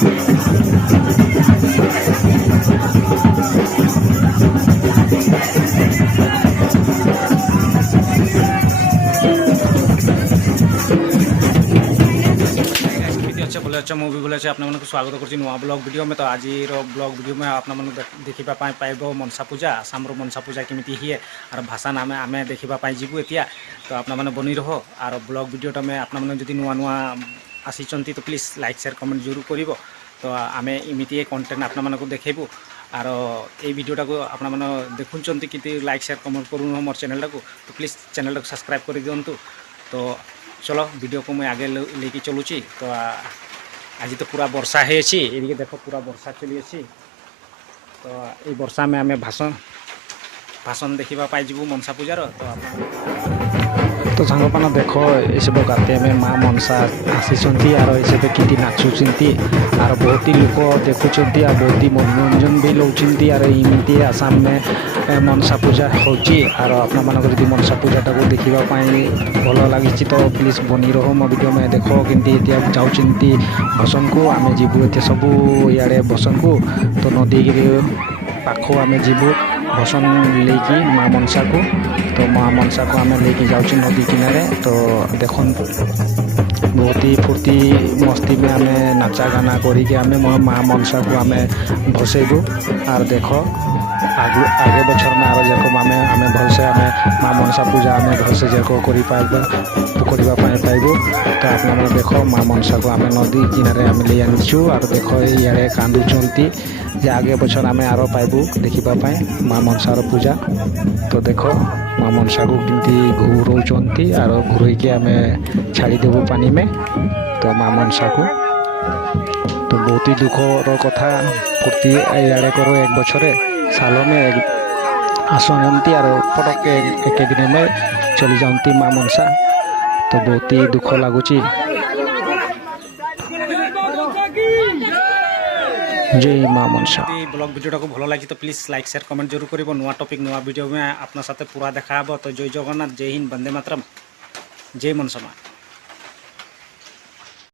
भले अच्छे मुवी भले अच्छे आपने स्वागत कर नुआ ब्लॉग वीडियो में। तो आज ब्लॉग वीडियो में आपने देखा पाइब मनसा पूजा आसाम मनसा पूजा केमी हिए और भाषा आम आम देखापी जीवु एतिया। तो आपने बनी रह और ब्लॉग वीडियोटा में आपने जो नुआ नुआ आसी तो प्लीज लाइक शेयर कमेंट जरूर कर। तो आम इमिटी कंटेंट आपको देखेबू और ये वीडियोटा को आपने देखुंट कि लाइक शेयर कमेंट करूँ मोर चैनल को। तो प्लीज चैनल को सब्सक्राइब कर दिंतु। तो चलो वीडियो को मुझे आगे लेके चलुची। तो आज तो पूरा वर्षा है ये देख पूरा वर्षा चली अच्छी। तो ये वर्षा में आम भाषण देखा पाई जीवु मनसा पूजार। तो सांग पान देख ये सब गाते में माँ मनसा आसी और ये सब कि नाचुंट और बहुत ही लोग देखुं और बहुत ही मनोरंजन भी लौंट और इमती आसाम में मनसा पूजा होर आपड़ी मनसा पूजाटा को देखापी भल लगी। तो प्लीज बनी रहो मो वीडियो में देख कि जाऊँगी भसन को आम जीवु ये सब इे भसन को। तो नदी पाख आम जीवु भसन लेकी माँ मनसा को। तो माँ मनसा को आम लेके जाऊँ नदी किनारे। तो देख बहुत ही फुर्ती मस्ती में आम नाचा गाना करके आम माँ मनसा को आम भसेबू। और देख आगे बछर में आरो जक आम भलसे आम माँ मनसा पूजा आम भलसे जक पाइबू। तो आपने देख माँ मनसा को आम नदी किनारे आम ले आनीचु और देख इे कांदुंट जे आगे बछर आम आरो पाइबू देखापी माँ मनसार पूजा। तो देख माँ मनसा को किमती घूराऊँच और घूरईके आम छाड़देबू पानी में। तो माँ मनसा को तो बहुत ही दुखर कथा फुर्ती इे करो एक बछरे साल में आसुंती और पटक एक दिन में चली जाती माँ मनसा। तो बहुत ही दुख लगुच। जय माँ मनसा। ब्लॉग वीडियो को भल लगी तो प्लीज लाइक शेयर कमेंट जरूर कर। नुआ टॉपिक नुआ वीडियो में अपना साथ पूरा देखा। तो जय जगन्नाथ, जय हिंद, वंदे मातरम, जय मनसा।